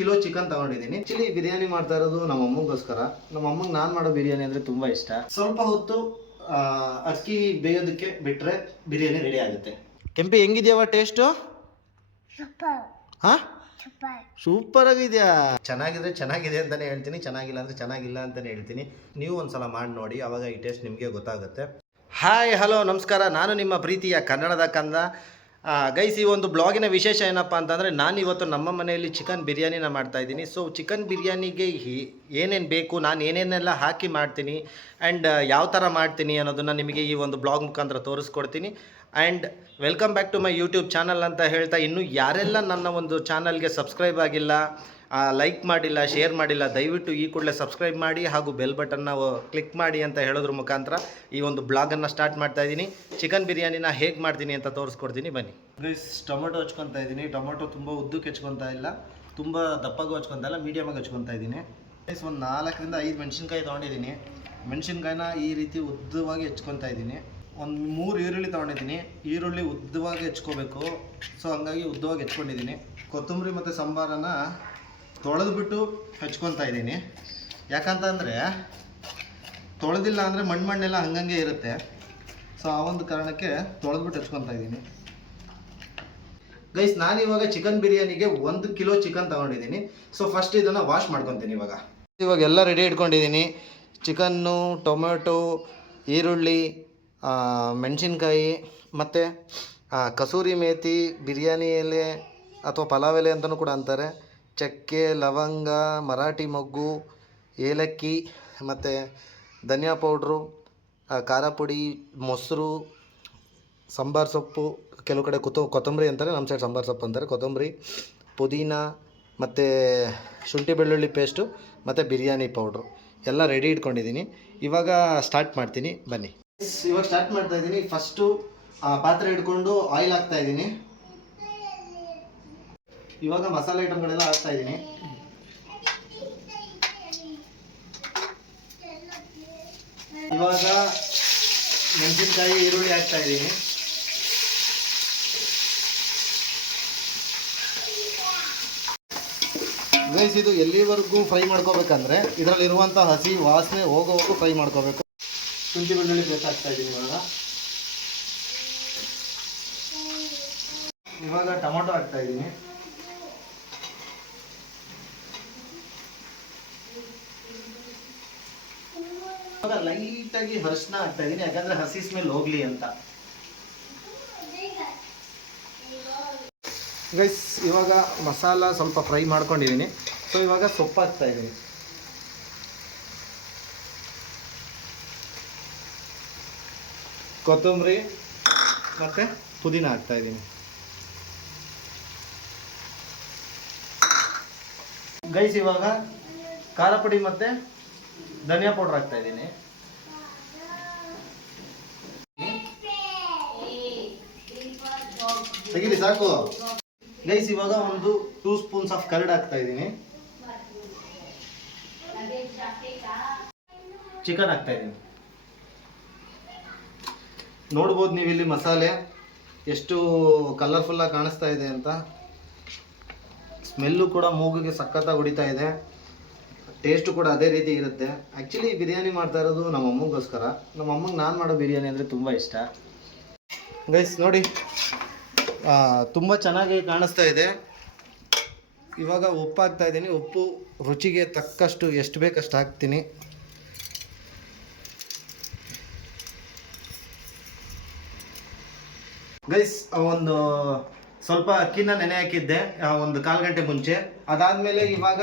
Kilo chicken ತಗೊಂಡಿದ್ದೀನಿ. Actually biryani ಮಾಡ್ತಾ ಇರೋದು ನಮ್ಮ ಅಮ್ಮಗೋಸ್ಕರ. ನಮ್ಮ ಅಮ್ಮಂಗೆ ನಾನು ಮಾಡೋ ಬಿರಿಯಾನಿ ಅಂದರೆ ತುಂಬ ಇಷ್ಟ. ಸ್ವಲ್ಪ ಹೊತ್ತು ಅಕ್ಕಿ ಬೇಯೋದಕ್ಕೆ ಬಿಟ್ಟರೆ ಬಿರಿಯಾನಿ ರೆಡಿ ಆಗುತ್ತೆ. ಕೆಂಪಿ ಹೆಂಗಿದ್ಯಾವ ಟೇಸ್ಟು? ಹಾಂ, ಸೂಪರ್ ಆಗಿದೆಯಾ? ಚೆನ್ನಾಗಿದ್ರೆ ಚೆನ್ನಾಗಿದೆ ಅಂತಲೇ ಹೇಳ್ತೀನಿ, ಚೆನ್ನಾಗಿಲ್ಲ ಅಂದರೆ ಚೆನ್ನಾಗಿಲ್ಲ ಅಂತಲೇ ಹೇಳ್ತೀನಿ. ನೀವು ಒಂದ್ಸಲ ಮಾಡಿ ನೋಡಿ, ಆವಾಗ ಈ ಟೇಸ್ಟ್ ನಿಮಗೆ ಗೊತ್ತಾಗುತ್ತೆ. ಹಾಯ್, ಹಲೋ, ನಮಸ್ಕಾರ. ನಾನು ನಿಮ್ಮ ಪ್ರೀತಿಯ ಕನ್ನಡದ ಕಂದ. ಗೈಸ್, ಈ ಒಂದು ಬ್ಲಾಗಿನ ವಿಶೇಷ ಏನಪ್ಪ ಅಂತಂದರೆ, ನಾನಿವತ್ತು ನಮ್ಮ ಮನೆಯಲ್ಲಿ ಚಿಕನ್ ಬಿರಿಯಾನಿನ ಮಾಡ್ತಾಯಿದ್ದೀನಿ. ಸೊ ಚಿಕನ್ ಬಿರಿಯಾನಿಗೆ ಏನೇನು ಬೇಕು, ನಾನು ಏನೇನೆಲ್ಲ ಹಾಕಿ ಮಾಡ್ತೀನಿ ಆ್ಯಂಡ್ ಯಾವ ಥರ ಮಾಡ್ತೀನಿ ಅನ್ನೋದನ್ನು ನಿಮಗೆ ಈ ಒಂದು ಬ್ಲಾಗ್ ಮುಖಾಂತರ ತೋರಿಸ್ಕೊಡ್ತೀನಿ. And welcome back to my YouTube channel ಅಂತ ಹೇಳ್ತಾ, ಇನ್ನೂ ಯಾರೆಲ್ಲ ನನ್ನ ಒಂದು ಚಾನಲ್ಗೆ ಸಬ್ಸ್ಕ್ರೈಬ್ ಆಗಿಲ್ಲ, ಲೈಕ್ ಮಾಡಿಲ್ಲ, ಶೇರ್ ಮಾಡಿಲ್ಲ, ದಯವಿಟ್ಟು ಈ ಕೂಡಲೇ ಸಬ್ಸ್ಕ್ರೈಬ್ ಮಾಡಿ ಹಾಗೂ ಬೆಲ್ ಬಟನ್ನ ಕ್ಲಿಕ್ ಮಾಡಿ ಅಂತ ಹೇಳೋದ್ರ ಮುಖಾಂತರ ಈ ಒಂದು ಬ್ಲಾಗನ್ನು ಸ್ಟಾರ್ಟ್ ಮಾಡ್ತಾಯಿದ್ದೀನಿ. ಚಿಕನ್ ಬಿರಿಯಾನಿನ ಹೇಗೆ ಮಾಡ್ತೀನಿ ಅಂತ ತೋರಿಸ್ಕೊಡ್ತೀನಿ, ಬನ್ನಿ. ಗೈಸ್, ಟೊಮೊಟೊ ಹಚ್ಕೊತಾ ಇದ್ದೀನಿ. ಟೊಮೊಟೊ ತುಂಬ ಉದ್ದಕ್ಕೆ ಹಚ್ಕೊತಾ ಇಲ್ಲ, ತುಂಬ ದಪ್ಪಗೂ ಹಚ್ಕೊತಾ ಇಲ್ಲ, ಮೀಡಿಯಮಾಗಿ ಹಚ್ಕೊತಾ ಇದ್ದೀನಿ. ಗೈಸ್, ಒಂದು 4ರಿಂದ 5 ಮೆಣಸಿನ್ಕಾಯಿ ತೊಗೊಂಡಿದ್ದೀನಿ. ಮೆಣಸಿನ್ಕಾಯಿನ ಈ ರೀತಿ ಉದ್ದವಾಗಿ ಹೆಚ್ಕೊತಾ ಇದ್ದೀನಿ. ಒಂದು 3 ಈರುಳ್ಳಿ ತೊಗೊಂಡಿದ್ದೀನಿ. ಈರುಳ್ಳಿ ಉದ್ದವಾಗಿ ಹೆಚ್ಕೋಬೇಕು, ಸೊ ಹಂಗಾಗಿ ಉದ್ದವಾಗಿ ಹೆಚ್ಕೊಂಡಿದ್ದೀನಿ. ಕೊತ್ತಂಬರಿ ಮತ್ತು ಸಾಂಬಾರನ್ನು ತೊಳೆದ್ಬಿಟ್ಟು ಹೆಚ್ಕೊತಾ ಇದ್ದೀನಿ. ಯಾಕಂತಂದರೆ ತೊಳೆದಿಲ್ಲ ಅಂದರೆ ಮಣ್ಣೆಲ್ಲ ಹಂಗಂಗೆ ಇರುತ್ತೆ. ಸೊ ಆ ಒಂದು ಕಾರಣಕ್ಕೆ ತೊಳೆದ್ಬಿಟ್ಟು ಹೆಚ್ಕೊತಾ ಇದ್ದೀನಿ. ಗೈಸ್, ನಾನಿವಾಗ ಚಿಕನ್ ಬಿರಿಯಾನಿಗೆ 1 ಕಿಲೋ ಚಿಕನ್ ತೊಗೊಂಡಿದ್ದೀನಿ. ಸೊ ಫಸ್ಟ್ ಇದನ್ನು ವಾಶ್ ಮಾಡ್ಕೊತೀನಿ. ಇವಾಗ ಎಲ್ಲ ರೆಡಿ ಇಟ್ಕೊಂಡಿದ್ದೀನಿ. ಚಿಕನ್ನು, ಟೊಮೆಟೊ, ಈರುಳ್ಳಿ, ಮೆಣಸಿನ್ಕಾಯಿ ಮತ್ತು ಕಸೂರಿ ಮೇಥಿ, ಬಿರಿಯಾನಿ ಎಲೆ ಅಥವಾ ಪಲಾವ್ ಎಲೆ ಅಂತಲೂ ಕೂಡ ಅಂತಾರೆ, ಚಕ್ಕೆ, ಲವಂಗ, ಮರಾಠಿ ಮೊಗ್ಗು, ಏಲಕ್ಕಿ ಮತ್ತು ಧನಿಯಾ ಪೌಡ್ರು, ಖಾರ ಪುಡಿ, ಮೊಸರು, ಸಾಂಬಾರು ಸೊಪ್ಪು, ಕೆಲವು ಕಡೆ ಕೊತ್ತಂಬರಿ ಅಂತಾರೆ, ನಮ್ಮ ಸೈಡ್ ಸಾಂಬಾರು ಸೊಪ್ಪು ಅಂತಾರೆ, ಕೊತ್ತಂಬರಿ, ಪುದೀನ ಮತ್ತು ಶುಂಠಿ ಬೆಳ್ಳುಳ್ಳಿ ಪೇಸ್ಟು ಮತ್ತು ಬಿರಿಯಾನಿ ಪೌಡ್ರು ಎಲ್ಲ ರೆಡಿ ಇಟ್ಕೊಂಡಿದ್ದೀನಿ. ಇವಾಗ ಸ್ಟಾರ್ಟ್ ಮಾಡ್ತೀನಿ, ಬನ್ನಿ. ಇವಾಗ ಸ್ಟಾರ್ಟ್ ಮಾಡ್ತಾ ಇದ್ದೀನಿ. ಫಸ್ಟು ಪಾತ್ರೆ ಹಿಡ್ಕೊಂಡು ಆಯಿಲ್ ಹಾಕ್ತಾ ಇದ್ದೀನಿ. ಇವಾಗ ಮಸಾಲೆ ಐಟಮ್ಗಳೆಲ್ಲ ಹಾಕ್ತಾ ಇದ್ದೀನಿ. ಇವಾಗ ಮೆಣಸಿನ್ಕಾಯಿ, ಈರುಳ್ಳಿ ಹಾಕ್ತಾ ಇದ್ದೀನಿ. ಗೈಸ್, ಇದು ಎಲ್ಲಿವರೆಗೂ ಫ್ರೈ ಮಾಡ್ಕೋಬೇಕಂದ್ರೆ ಇದರಲ್ಲಿರುವಂಥ ಹಸಿ ವಾಸನೆ ಹೋಗೋವರೆಗೂ ಫ್ರೈ ಮಾಡ್ಕೋಬೇಕು. ಶುಂಠಿ ಬೆಳ್ಳುಳ್ಳಿ ಪೇಸ್ಟ್ ಹಾಕ್ತಾ ಇದ್ದೀನಿ. ಇವಾಗ ಟೊಮೊಟೊ ಹಾಕ್ತಾ ಇದ್ದೀನಿ. ಇವಾಗ ಲೈಟಾಗಿ ಅರಿಶಿನ ಹಾಕ್ತಾ ಇದ್ದೀನಿ, ಯಾಕಂದ್ರೆ ಹಸಿ ಸ್ಮೆಲ್ ಹೋಗ್ಲಿ ಅಂತ. ಗೈಸ್, ಇವಾಗ ಮಸಾಲ ಸ್ವಲ್ಪ ಫ್ರೈ ಮಾಡ್ಕೊಂಡಿದ್ದೀನಿ. ಸೊ ಇವಾಗ ಸೊಪ್ಪು ಹಾಕ್ತಾ ಇದ್ದೀನಿ. ಕೊತ್ತಂಬರಿ ಮತ್ತು ಪುದೀನ ಹಾಕ್ತಾ ಇದ್ದೀನಿ. ಗೈಸ್, ಇವಾಗ ಖಾರ ಪುಡಿ ಮತ್ತು ಧನಿಯಾ ಪೌಡರ್ ಹಾಕ್ತಾ ಇದ್ದೀನಿ. ತೆಗೀರಿ, ಸಾಕು. ಗೈಸ್, ಇವಾಗ ಒಂದು 2 ಸ್ಪೂನ್ಸ್ ಆಫ್ ಕರ್ಡ್ ಹಾಕ್ತಾ ಇದ್ದೀನಿ. ಚಿಕನ್ ಹಾಕ್ತಾ ಇದ್ದೀನಿ. ನೋಡ್ಬೋದು ನೀವು ಇಲ್ಲಿ ಮಸಾಲೆ ಎಷ್ಟು ಕಲರ್ಫುಲ್ಲಾಗಿ ಕಾಣಿಸ್ತಾ ಇದೆ ಅಂತ. ಸ್ಮೆಲ್ಲು ಕೂಡ ಮೂಗಿಗೆ ಸಖತ್ತಾಗಿ ಹೊಡಿತಾ ಇದೆ. ಟೇಸ್ಟು ಕೂಡ ಅದೇ ರೀತಿ ಇರುತ್ತೆ. ಆ್ಯಕ್ಚುಲಿ ಬಿರಿಯಾನಿ ಮಾಡ್ತಾ ಇರೋದು ನಮ್ಮ ಅಮ್ಮಗೋಸ್ಕರ. ನಮ್ಮ ಅಮ್ಮಂಗೆ ನಾನು ಮಾಡೋ ಬಿರಿಯಾನಿ ಅಂದರೆ ತುಂಬ ಇಷ್ಟ. ಗೈಸ್, ನೋಡಿ, ತುಂಬ ಚೆನ್ನಾಗಿ ಕಾಣಿಸ್ತಾ ಇದೆ. ಇವಾಗ ಉಪ್ಪು ಹಾಕ್ತಾ ಇದ್ದೀನಿ. ಉಪ್ಪು ರುಚಿಗೆ ತಕ್ಕಷ್ಟು ಎಷ್ಟು ಬೇಕಷ್ಟು ಹಾಕ್ತೀನಿ. ಗೈಸ್, ಒಂದು ಸ್ವಲ್ಪ ಅಕ್ಕಿನ ನೆನೆ ಹಾಕಿದ್ದೆ ಒಂದು 1/4 ಗಂಟೆ ಮುಂಚೆ. ಅದಾದಮೇಲೆ ಇವಾಗ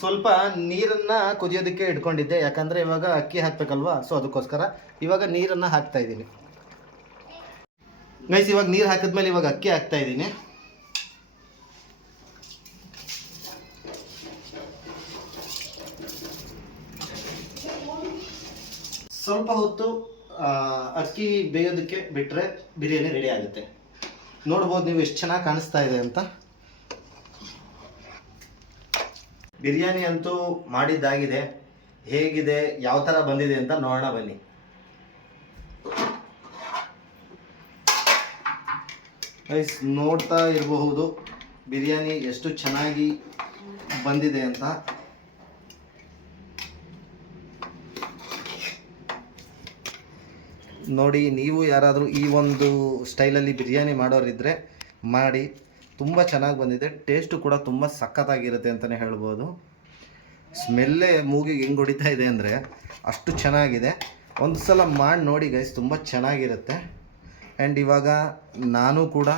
ಸ್ವಲ್ಪ ನೀರನ್ನು ಕುದಿಯೋದಕ್ಕೆ ಇಟ್ಕೊಂಡಿದ್ದೆ, ಯಾಕಂದರೆ ಇವಾಗ ಅಕ್ಕಿ ಹಾಕಬೇಕಲ್ವಾ, ಸೊ ಅದಕ್ಕೋಸ್ಕರ ಇವಾಗ ನೀರನ್ನು ಹಾಕ್ತಾ ಇದ್ದೀನಿ. ಗೈಸ್, ಇವಾಗ ನೀರು ಹಾಕಿದ್ಮೇಲೆ ಇವಾಗ ಅಕ್ಕಿ ಹಾಕ್ತಾ ಇದ್ದೀನಿ. ಸ್ವಲ್ಪ ಹೊತ್ತು ಅಕ್ಕಿ ಬೇಯೋದಕ್ಕೆ ಬಿಟ್ಟರೆ ಬಿರಿಯಾನಿ ರೆಡಿ ಆಗುತ್ತೆ. ನೋಡ್ಬೋದು ನೀವು ಎಷ್ಟು ಚೆನ್ನಾಗಿ ಕಾಣಿಸ್ತಾ ಇದೆ ಅಂತ. ಬಿರಿಯಾನಿ ಅಂತೂ ಮಾಡಿದ್ದಾಗಿದೆ. ಹೇಗಿದೆ, ಯಾವ ಥರ ಬಂದಿದೆ ಅಂತ ನೋಡೋಣ ಬನ್ನಿ. ಗೈಸ್, ನೋಡ್ತಾ ಇರಬಹುದು ಬಿರಿಯಾನಿ ಎಷ್ಟು ಚೆನ್ನಾಗಿ ಬಂದಿದೆ ಅಂತ. ನೋಡಿ, ನೀವು ಯಾರಾದರೂ ಈ ಒಂದು ಸ್ಟೈಲಲ್ಲಿ ಬಿರಿಯಾನಿ ಮಾಡೋರಿದ್ದರೆ ಮಾಡಿ. ತುಂಬ ಚೆನ್ನಾಗಿ ಬಂದಿದೆ. ಟೇಸ್ಟು ಕೂಡ ತುಂಬ ಸಖತ್ತಾಗಿರುತ್ತೆ ಅಂತಲೇ ಹೇಳ್ಬೋದು. ಸ್ಮೆಲ್ಲೇ ಮೂಗಿಗೆ ಹೆಂಗೆ ಹೊಡಿತಾ ಇದೆ ಅಂದರೆ ಅಷ್ಟು ಚೆನ್ನಾಗಿದೆ. ಒಂದು ಸಲ ಮಾಡಿ ನೋಡಿ ಗೈಸ್, ತುಂಬ ಚೆನ್ನಾಗಿರುತ್ತೆ. ಆ್ಯಂಡ್ ಇವಾಗ ನಾನು ಕೂಡ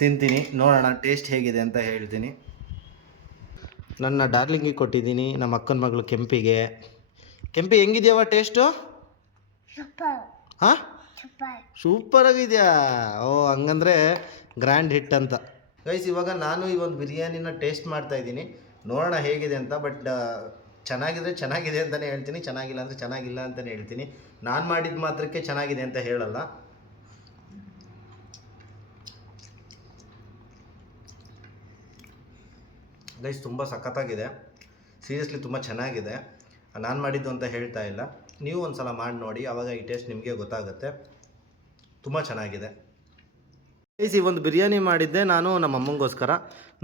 ತಿಂತೀನಿ, ನೋಡೋಣ ಟೇಸ್ಟ್ ಹೇಗಿದೆ ಅಂತ ಹೇಳ್ತೀನಿ. ನನ್ನ ಡಾರ್ಲಿಂಗಿಗೆ ಕೊಟ್ಟಿದ್ದೀನಿ, ನಮ್ಮ ಅಕ್ಕನ ಮಗಳು ಕೆಂಪಿ ಹೆಂಗಿದೆಯವ ಟೇಸ್ಟು? ಹಾಂ, ಸೂಪರಾಗಿದೆಯಾ? ಓ, ಹಂಗಂದರೆ ಗ್ರ್ಯಾಂಡ್ ಹಿಟ್ ಅಂತ ಗೈಸ್. ಇವಾಗ ನಾನು ಈ ಒಂದು ಬಿರಿಯಾನಿನ ಟೇಸ್ಟ್ ಮಾಡ್ತಾಯಿದ್ದೀನಿ, ನೋಡೋಣ ಹೇಗಿದೆ ಅಂತ. ಬಟ್ ಚೆನ್ನಾಗಿದ್ರೆ ಚೆನ್ನಾಗಿದೆ ಅಂತಲೇ ಹೇಳ್ತೀನಿ, ಚೆನ್ನಾಗಿಲ್ಲ ಅಂದರೆ ಚೆನ್ನಾಗಿಲ್ಲ ಅಂತಲೇ ಹೇಳ್ತೀನಿ. ನಾನು ಮಾಡಿದ ಮಾತ್ರಕ್ಕೆ ಚೆನ್ನಾಗಿದೆ ಅಂತ ಹೇಳಲ್ಲ. ಗೈಸ್ ತುಂಬ ಸಖತ್ತಾಗಿದೆ, ಸೀರಿಯಸ್ಲಿ ತುಂಬ ಚೆನ್ನಾಗಿದೆ. ನಾನು ಮಾಡಿದ್ದು ಅಂತ ಹೇಳ್ತಾ ಇಲ್ಲ, ನೀವು ಒಂದು ಸಲ ಮಾಡಿ ನೋಡಿ, ಆವಾಗ ಈ ಟೇಸ್ಟ್ ನಿಮಗೆ ಗೊತ್ತಾಗುತ್ತೆ. ತುಂಬ ಚೆನ್ನಾಗಿದೆ ಗೈಸ್. ಈ ಒಂದು ಬಿರಿಯಾನಿ ಮಾಡಿದ್ದೆ ನಾನು ನಮ್ಮ ಅಮ್ಮಂಗೋಸ್ಕರ.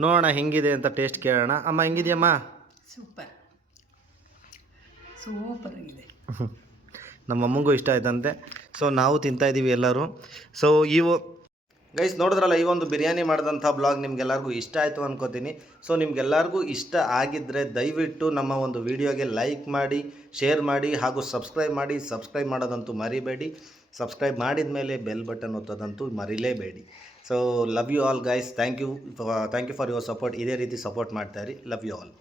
ನೋಡೋಣ ಹೆಂಗಿದೆ ಅಂತ ಟೇಸ್ಟ್ ಕೇಳೋಣ. ಅಮ್ಮ ಹೆಂಗಿದೆಯಮ್ಮ? ಸೂಪರ್ ಆಗಿದೆ. ನಮ್ಮ ಅಮ್ಮಂಗೂ ಇಷ್ಟ ಆಯ್ತಂತೆ, ಸೊ ನಾವು ತಿಂತಾಯಿದ್ದೀವಿ ಎಲ್ಲರೂ. ಸೊ ಗೈಸ್ ನೋಡಿದ್ರಲ್ಲ, ಈ ಒಂದು ಬಿರಿಯಾನಿ ಮಾಡಿದಂಥ ಬ್ಲಾಗ್ ನಿಮ್ಗೆಲ್ಲರಿಗೂ ಇಷ್ಟ ಆಯಿತು ಅನ್ಕೋತೀನಿ. ಸೊ ನಿಮ್ಗೆಲ್ಲರಿಗೂ ಇಷ್ಟ ಆಗಿದ್ದರೆ ದಯವಿಟ್ಟು ನಮ್ಮ ಒಂದು ವಿಡಿಯೋಗೆ ಲೈಕ್ ಮಾಡಿ, ಶೇರ್ ಮಾಡಿ ಹಾಗೂ ಸಬ್ಸ್ಕ್ರೈಬ್ ಮಾಡಿ. ಸಬ್ಸ್ಕ್ರೈಬ್ ಮಾಡೋದಂತೂ ಮರಿಬೇಡಿ. ಸಬ್ಸ್ಕ್ರೈಬ್ ಮಾಡಿದ ಮೇಲೆ ಬೆಲ್ ಬಟನ್ ಒತ್ತೋದಂತೂ ಮರಿಲೇಬೇಡಿ. So love you all guys. Thank you for your support. ಇದೇ ರೀತಿ ಸಪೋರ್ಟ್ ಮಾಡ್ತಾಯಿರಿ. Love you all.